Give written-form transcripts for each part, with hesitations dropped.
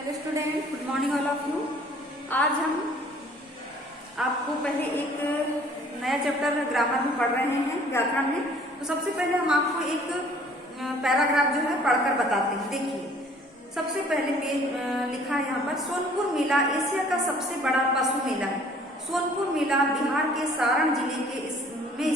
Hello student, good morning all of you. आज हम आपको पहले एक नया चैप्टर ग्रामर में पढ़ रहे हैं, व्याकरण में। तो सबसे पहले हम आपको एक पैराग्राफ जो है पढ़कर बताते हैं। देखिए, सबसे पहले पेज लिखा है यहाँ पर, सोनपुर मेला एशिया का सबसे बड़ा पशु मेला है। सोनपुर मेला बिहार के सारण जिले में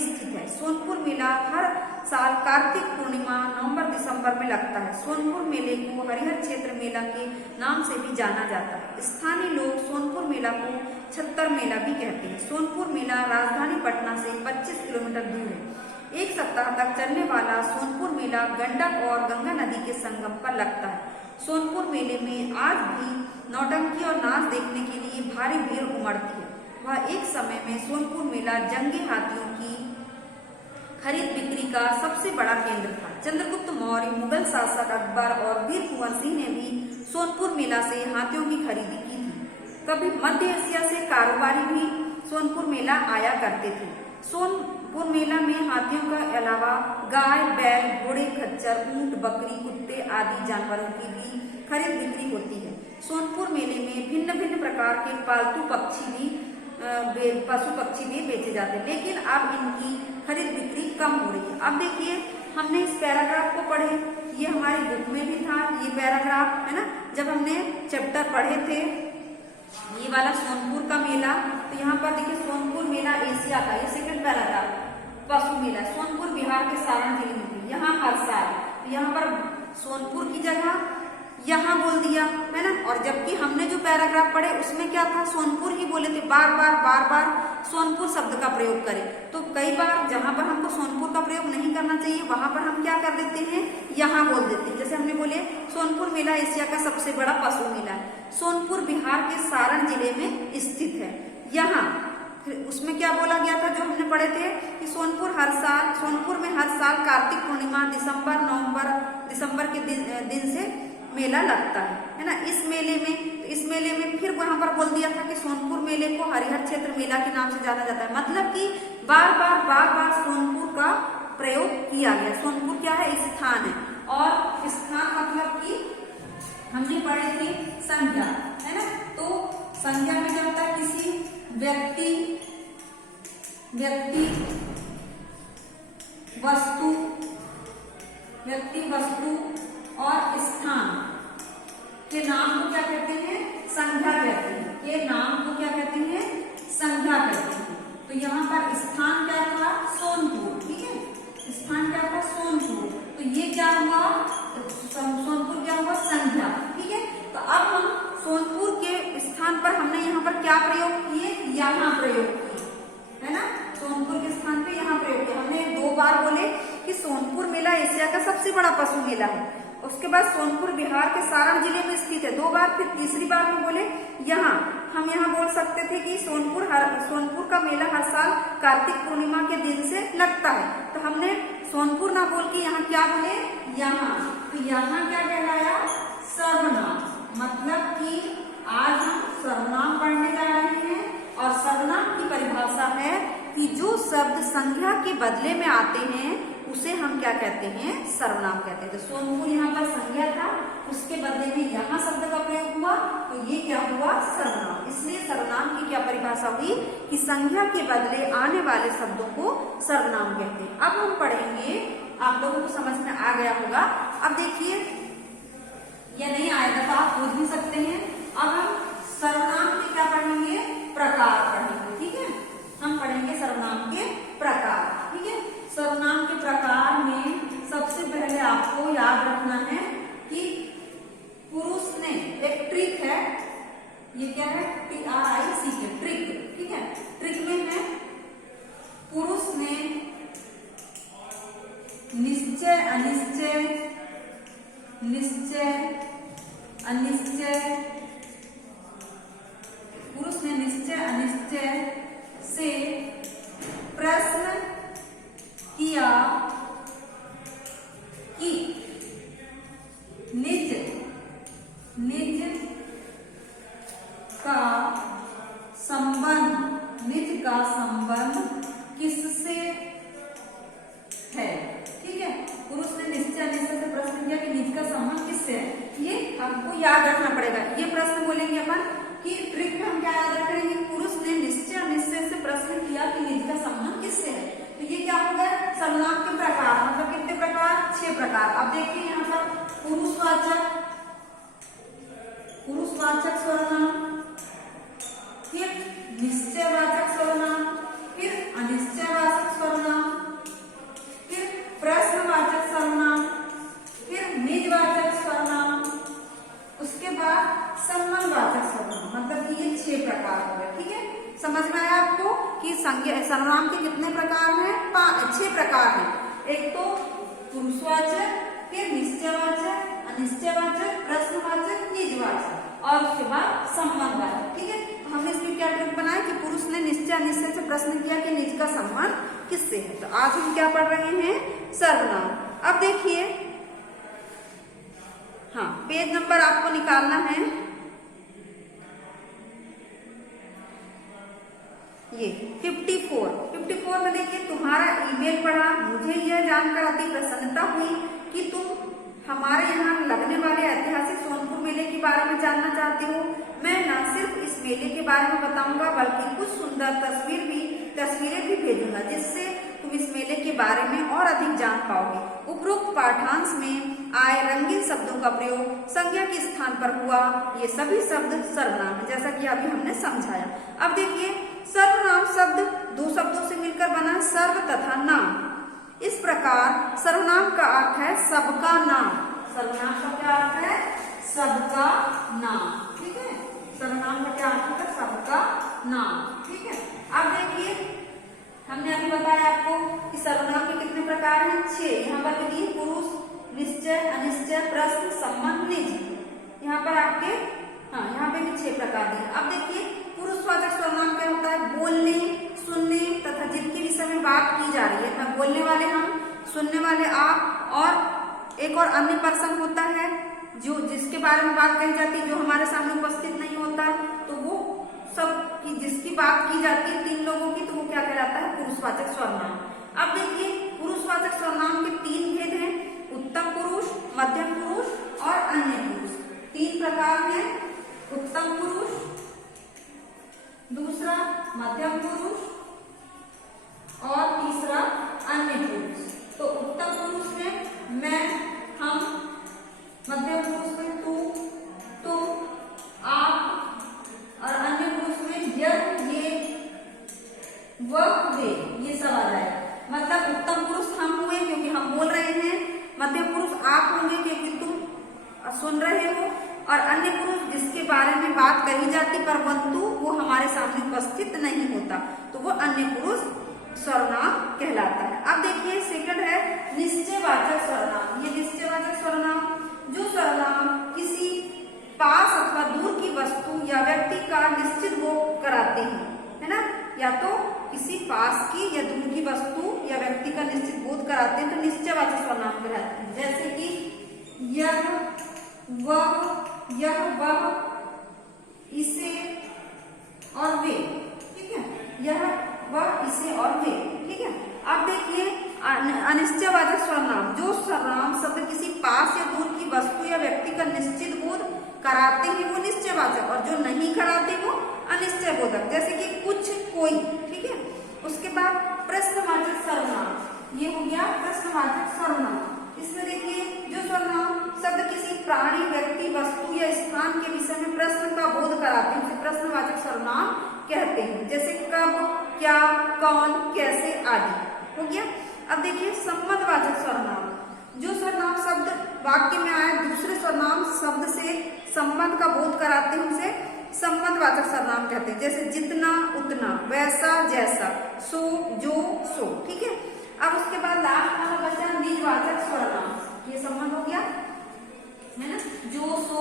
स्थित है। सोनपुर मेला हर साल कार्तिक पूर्णिमा नवंबर-दिसंबर में लगता है। सोनपुर मेले को हरिहर क्षेत्र मेला के नाम से भी जाना जाता है। स्थानीय लोग सोनपुर मेला को छत्तर मेला भी कहते हैं। सोनपुर मेला राजधानी पटना से 25 किलोमीटर दूर है। एक सप्ताह तक चलने वाला सोनपुर मेला गंडक और गंगा नदी के संगम पर लगता है। सोनपुर मेले में आज भी नौटंकी और नाच देखने के लिए भारी भीड़ उमड़ती है। वह एक समय में सोनपुर मेला जंगी हाथियों की खरीद बिक्री का सबसे बड़ा केंद्र था। चंद्रगुप्त मौर्य, मुगल शासक अकबर और वीर कुंवर सिंह ने भी सोनपुर मेला से हाथियों की खरीदी की थी। कभी मध्य एशिया से कारोबारी भी सोनपुर मेला आया करते थे। सोनपुर मेला में हाथियों के अलावा गाय, बैल, घोड़े, खच्चर, ऊंट, बकरी, कुत्ते आदि जानवरों की भी खरीद बिक्री होती है। सोनपुर मेले में भिन्न भिन्न प्रकार के पालतू पशु पक्षी भी बेचे जाते हैं, लेकिन अब इनकी खरीद बिक्री कम हो रही है। अब देखिए, हमने इस पैराग्राफ को पढ़े, ये हमारी बुक में भी था ये पैराग्राफ, है ना। जब हमने चैप्टर पढ़े थे ये वाला सोनपुर का मेला, तो यहाँ पर देखिए सोनपुर मेला एशिया का, ये सेकंड पैराग्राफ पशु मेला सोनपुर बिहार के सारण जिले में भी, यहाँ हर साल। तो यहाँ पर सोनपुर की जगह यहाँ बोल दिया, है ना। और जबकि हमने जो पैराग्राफ पढ़े उसमें क्या था, सोनपुर ही बोले थे, बार बार सोनपुर शब्द का प्रयोग करें। तो कई बार जहां पर हमको सोनपुर का प्रयोग नहीं करना चाहिए वहां पर हम क्या कर देते हैं, यहाँ बोल देते हैं। जैसे हमने बोले सोनपुर मेला एशिया का सबसे बड़ा पशु मेला है। सोनपुर बिहार के सारण जिले में स्थित है। यहाँ उसमें क्या बोला गया था जो हमने पढ़े थे कि सोनपुर में हर साल कार्तिक पूर्णिमा नवंबर-दिसंबर के दिन से मेला लगता है ना। इस मेले में फिर वहां पर बोल दिया था कि सोनपुर मेले को हरिहर क्षेत्र मेला के नाम से जाना जाता है। मतलब कि बार बार सोनपुर का प्रयोग किया गया। सोनपुर क्या है, स्थान है, और स्थान मतलब कि हमने पढ़ी थी संज्ञा, है ना। तो संज्ञा में क्या होता है, किसी व्यक्ति, वस्तु और स्थान के नाम को क्या कहते हैं, संज्ञा कहते हैं। के नाम को क्या कहते हैं, संज्ञा कहते हैं। तो यहाँ पर स्थान क्या था, सोनपुर, ठीक है। स्थान क्या था, सोनपुर। तो ये क्या हुआ, सोनपुर क्या हुआ, संज्ञा, ठीक है। तो अब हम सोनपुर के स्थान पर हमने यहाँ पर क्या प्रयोग किए, यहाँ प्रयोग किए, है ना। सोनपुर के स्थान पे यहाँ प्रयोग किया। हमने 2 बार बोले कि सोनपुर मेला एशिया का सबसे बड़ा पशु मेला है। उसके बाद सोनपुर बिहार के सारण जिले में स्थित है 2 बार। फिर तीसरी बार में बोले हम यहाँ बोल सकते थे कि सोनपुर का मेला हर साल कार्तिक पूर्णिमा के दिन से लगता है। तो हमने सोनपुर ना बोल के यहाँ क्या बोले, यहाँ। तो यहाँ क्या कहलाया, सर्वनाम। मतलब कि आज हम सर्वनाम पढ़ने जा रहे हैं, और सर्वनाम की परिभाषा है कि जो शब्द संज्ञा के बदले में आते हैं उसे हम क्या कहते हैं, सर्वनाम कहते हैं। तो सोनपुर यहाँ पर संज्ञा था, उसके बदले में यहाँ शब्द का प्रयोग हुआ, तो ये क्या हुआ, सर्वनाम। इसलिए सर्वनाम की क्या परिभाषा हुई कि संज्ञा के बदले आने वाले शब्दों को सर्वनाम कहते हैं। अब हम पढ़ेंगे, आप लोगों को समझ में आ गया होगा। अब देखिए, यह नहीं आएगा तो आप पूछ भी सकते हैं। अब हम सर्वनाम के क्या पढ़ेंगे, प्रकार पढ़ेंगे, ठीक है। हम पढ़ेंगे सर्वनाम के प्रकार, ठीक है। सर्वनाम के प्रकार में सबसे पहले आपको याद रखना है कि पुरुष ने, एक ट्रिक है, ये क्या है, TRIC, ट्रिक, ठीक है। ट्रिक में है पुरुष ने निश्चय, अनिश्चय, पुरुष ने निश्चय अनिश्चय से प्रश्न किया कि निज का संबंध किससे है, ठीक है। पुरुष ने निश्चय अनिश्चय से प्रश्न किया कि निज का संबंध किससे है, ये हमको याद रखना पड़ेगा। ये प्रश्न बोलेंगे अपन कि ट्रिक में हम क्या याद रखेंगे, पुरुष ने निश्चय अनिश्चय से प्रश्न किया कि निज का संबंध किससे है। तो ये क्या हो गया, सर्वनाम के प्रकार, मतलब कितने प्रकार, 6 प्रकार। अब देखिए यहाँ पर पुरुषवाचक सर्वनाम, फिर निश्चयवाचक सर्वनाम, फिर अनिश्चयवाचक सर्वनाम, फिर प्रश्नवाचक सर्वनाम, फिर निजवाचक सर्वनाम, उसके बाद संबंधवाचक सर्वनाम। मतलब कि ये 6 प्रकार हो गए। ठीक है, समझ में आया आपको कि सर्वनाम के कितने प्रकार हैं, 6 प्रकार हैं। एक तो पुरुषवाचक, फिर निश्चयवाचक, अनिश्चयवाचक, प्रश्नवाचक, निजवाचक और उसके बाद संबंधवाचक। ठीक है, हमने इसमें क्या ट्रिक बनाया कि पुरुष ने निश्चय अनिश्चय से प्रश्न किया कि निज का संबंध किससे है। तो आज हम क्या पढ़ रहे हैं, सर्वनाम। अब देखिए, हाँ, पेज नंबर आपको निकालना है ये 54 में। देखिए, तुम्हारा ईमेल पढ़ा, मुझे यह जानकर अति प्रसन्नता हुई कि तुम हमारे यहाँ लगने वाले ऐतिहासिक सोनपुर मेले के बारे में जानना चाहते हो। मैं न सिर्फ इस मेले के बारे में बताऊंगा बल्कि कुछ सुंदर तस्वीरें भी भेजूंगा जिससे तुम इस मेले के बारे में और अधिक जान पाओगे। उपरोक्त पाठांश में आए रंगीन शब्दों का प्रयोग संज्ञा के स्थान पर हुआ। ये सभी शब्द सर्वनाम है, जैसा कि अभी हमने समझाया। अब देखिए, सर्वनाम शब्द 2 शब्दों से मिलकर बना, सर्व तथा नाम। इस प्रकार सर्वनाम का अर्थ है सबका नाम। सर्वनाम का क्या अर्थ है, सबका नाम। ठीक है, सर्वनाम का क्या अर्थ है, सबका नाम। ठीक है, अब देखिए, हमने अभी बताया आपको कि सर्वनाम के कितने प्रकार हैं, 6। यहाँ पर लिखिए, पुरुष, निश्चय, अनिश्चय, प्रश्न, संबंध, निज। यहाँ पर आपके, हाँ, यहाँ पे भी 6 प्रकार हैं। अब देखिए, पुरुषवाचक सर्वनाम क्या होता है, बोलने, सुनने तथा जिनके विषय में बात की जा रही है। ना बोलने वाले हम, सुनने वाले आप, और एक और अन्य पर्सन होता है जो जिसके बारे में बात कही जाती है, जो हमारे सामने उपस्थित नहीं होता, तो वो सब की जिसकी बात की जाती है 3 लोगों की, तो वो क्या कहलाता है, पुरुषवाचक सर्वनाम। अब देखिए, पुरुषवाचक सर्वनाम के 3 भेद हैं, उत्तम पुरुष, मध्यम पुरुष और अन्य पुरुष। 3 प्रकार हैं, उत्तम पुरुष, दूसरा मध्यम पुरुष और तीसरा अन्य पुरुष। तो उत्तम पुरुष में मैं, हम, मध्यम पुरुष में तू, तुम, आप और अन्य पुरुष में यह, ये, वह, वे, ये सब आ जाएगा। मतलब उत्तम पुरुष हम हुए क्योंकि हम बोल रहे हैं, मध्यम पुरुष आप होंगे क्योंकि तुम सुन रहे हो, और अन्य पुरुष जिसके बारे में बात कही जाती परंतु वो हमारे सामने उपस्थित नहीं होता, तो वो अन्य पुरुष सर्वनाम कहलाता है। अब देखिए, सेकंड है निश्चयवाचक सर्वनाम। ये निश्चयवाचक सर्वनाम, जो सर्वनाम किसी पास अथवा दूर की वस्तु या व्यक्ति का निश्चित बोध कराते हैं, है ना, या तो किसी पास की या दूर की वस्तु या व्यक्ति का निश्चित बोध कराते हैं, तो निश्चयवाचक सर्वनाम कहलाते हैं। जैसे कि यह, वह, यह, वह, इसे और वे। ठीक है, यह, वह, इसे और वे। ठीक है, अब देखिए, अनिश्चयवाचक सर्वनाम, जो सर्वनाम शब्द किसी पास या दूर की वस्तु या व्यक्ति का निश्चित बोध कराते हैं वो निश्चयवाचक, और जो नहीं कराते वो अनिश्चय बोधक। जैसे कि कुछ, कोई। ठीक है, उसके बाद प्रश्नवाचक सर्वनाम, ये हो गया प्रश्नवाचक सर्वनाम। इसमें देखिए, जो सर्वनाम शब्द किसी प्राणी, व्यक्ति, वस्तु या स्थान के विषय में प्रश्न का बोध कराते हैं उसे प्रश्नवाचक सर्वनाम कहते हैं। जैसे कब, क्या, कौन, कैसे आदि। हो गया। अब देखिए, संबंधवाचक सर्वनाम, जो सर्वनाम शब्द वाक्य में आए दूसरे सर्वनाम शब्द से संबंध का बोध कराते हैं उसे संबंधवाचक सर्वनाम कहते हैं। जैसे जितना, उतना, वैसा, जैसा, सो, जो, सो। ठीक है, अब उसके बाद लास्ट वाला बचा निजवाचक सर्वनाम। ये संबंध हो गया, है ना, जो, सो,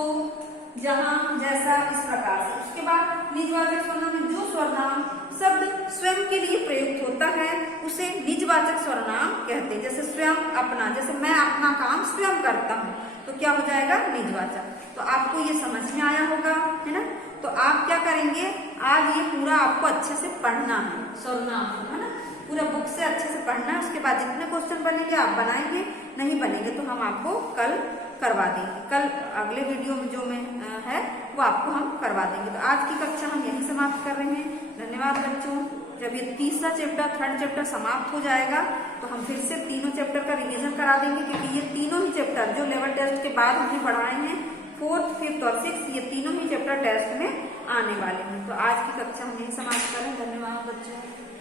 जहां, जैसा, इस प्रकार से। उसके बाद निजवाचक सर्वनाम में जो सर्वनाम शब्द स्वयं के लिए प्रयुक्त होता है उसे निजवाचक सर्वनाम कहते हैं। जैसे स्वयं, अपना, जैसे मैं अपना काम स्वयं करता हूँ, तो क्या हो जाएगा, निजवाचक। तो आपको ये समझ में आया होगा, है ना। तो आप क्या करेंगे, आज ये पूरा आपको अच्छे से पढ़ना है, सर्वनाम, है ना, पूरा बुक से अच्छे से पढ़ना है। उसके बाद जितने क्वेश्चन बनेंगे आप बनाएंगे, नहीं बनेंगे तो हम आपको कल करवा देंगे। कल अगले वीडियो में जो वो आपको हम करवा देंगे। तो आज की कक्षा हम यहीं समाप्त कर रहे हैं। धन्यवाद बच्चों। जब ये तीसरा चैप्टर, थर्ड चैप्टर समाप्त हो जाएगा तो हम फिर से तीनों चैप्टर का रिवीजन करा देंगे, क्योंकि ये तीनों ही चैप्टर जो लेवल टेस्ट के बाद हमने पढ़ाए हैं, 4th, 5th और 6th, ये तीनों ही चैप्टर टेस्ट में आने वाले हैं। तो आज की कक्षा हम यहीं समाप्त करें। धन्यवाद बच्चों।